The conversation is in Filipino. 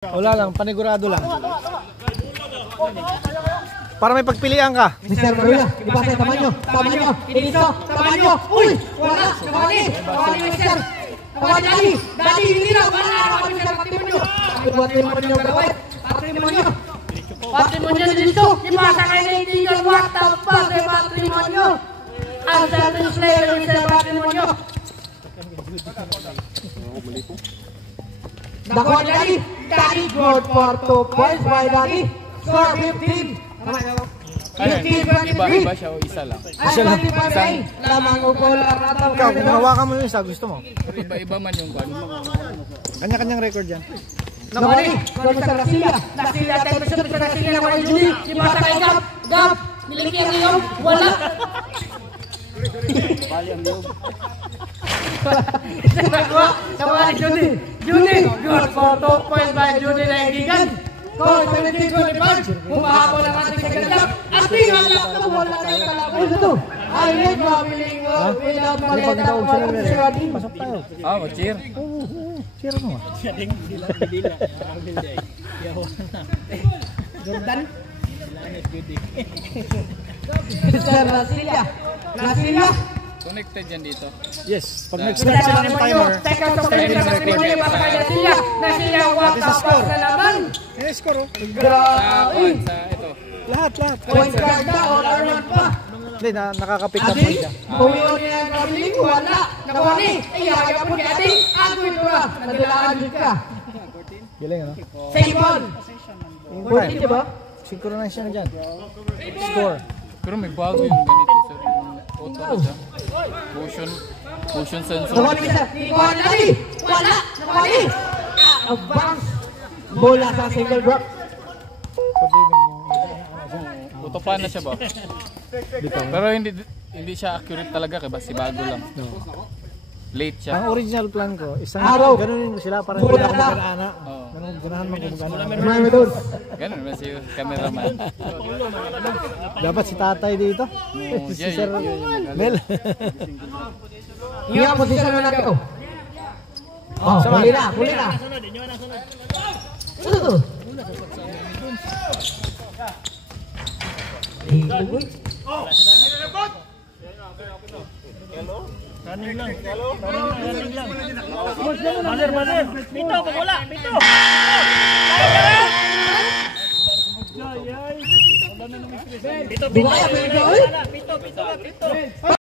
Wala lang, panigurado lang. Para may pagpilian ka. Mr. Maruya, ipasa tama nyo. Pinito, tama nyo. Uy, wala, nakawali, Mr. Nakawali, Dali, hindi na, wala, nakawali, Mr. Patrimonyo. Patrimonyo, gawin, Patrimonyo. Patrimonyo dito, ipasa kayo na hindi nyo, what the fuck, Patrimonyo. Ang certain slayer, Mr. Patrimonyo. Nakuha ni Dali, good for 2 points by Dali. Score 15. 15, Iba siya o isa lang? Isa lang. Lamang ugol ang rataw. Ikaw, kung hawakan mo yung isa, gusto mo. Iba man yung kwan. Kanya-kanyang record yan. Nakawali, gol sa Rasilla. Rasilla, tayo sa Rasilla na kay Julie. Ipasa kay Gab. Miliki ang iyong, wala. Nakawali, Julie. Julie, good for 2 points by Julie na Indigan. Goal 17-25, humahabol ang ating segandap. Ating halap na wala kayo kalabos ito. Ay, mabiling without maleta ang walang siradi. Pasok tayo. Cheer. Cheer mo. Jordan. Mr. Rasilla. Rasilla. Connected yan dito. Yes. Pag nag-start sila ng timer, Teka, sa Rasilla, Rasilla, wakapos na naman. score oh. Grabe. Sa ito. Lahat. Point guard na, all or none pa. Hindi, nakaka-pick up Adi, point siya. pumiyon niya ang kabiling, wala. Nakawali, iyaga po ni Adi. Ako ito ba? Nadilaan din ka. Galing ano? Save ball. 14, diba? Synchronize siya na dyan. Score. Pero may bago yung ganito sir. Yung auto siya. Motion sensor. Nakawali, Mr. Nakawali, wala. Nakawali. Advance. Bola sa single drop. Utopan na siya ba? Pero hindi siya accurate talaga kaya basta bago lang. Late siya. Ang original plan ko, isang Araw. ganun sila para hindi ako magana. Ganun, ganahan mo kung gano'n. Ganun ba si cameraman? Dapat si tatay dito. Si Sir Mel. Yung posisyon na natin. Oh, huli na. Ano to? Running lang. Mazer. Pito, pagwala. Pito. Pito. Pito. Pito.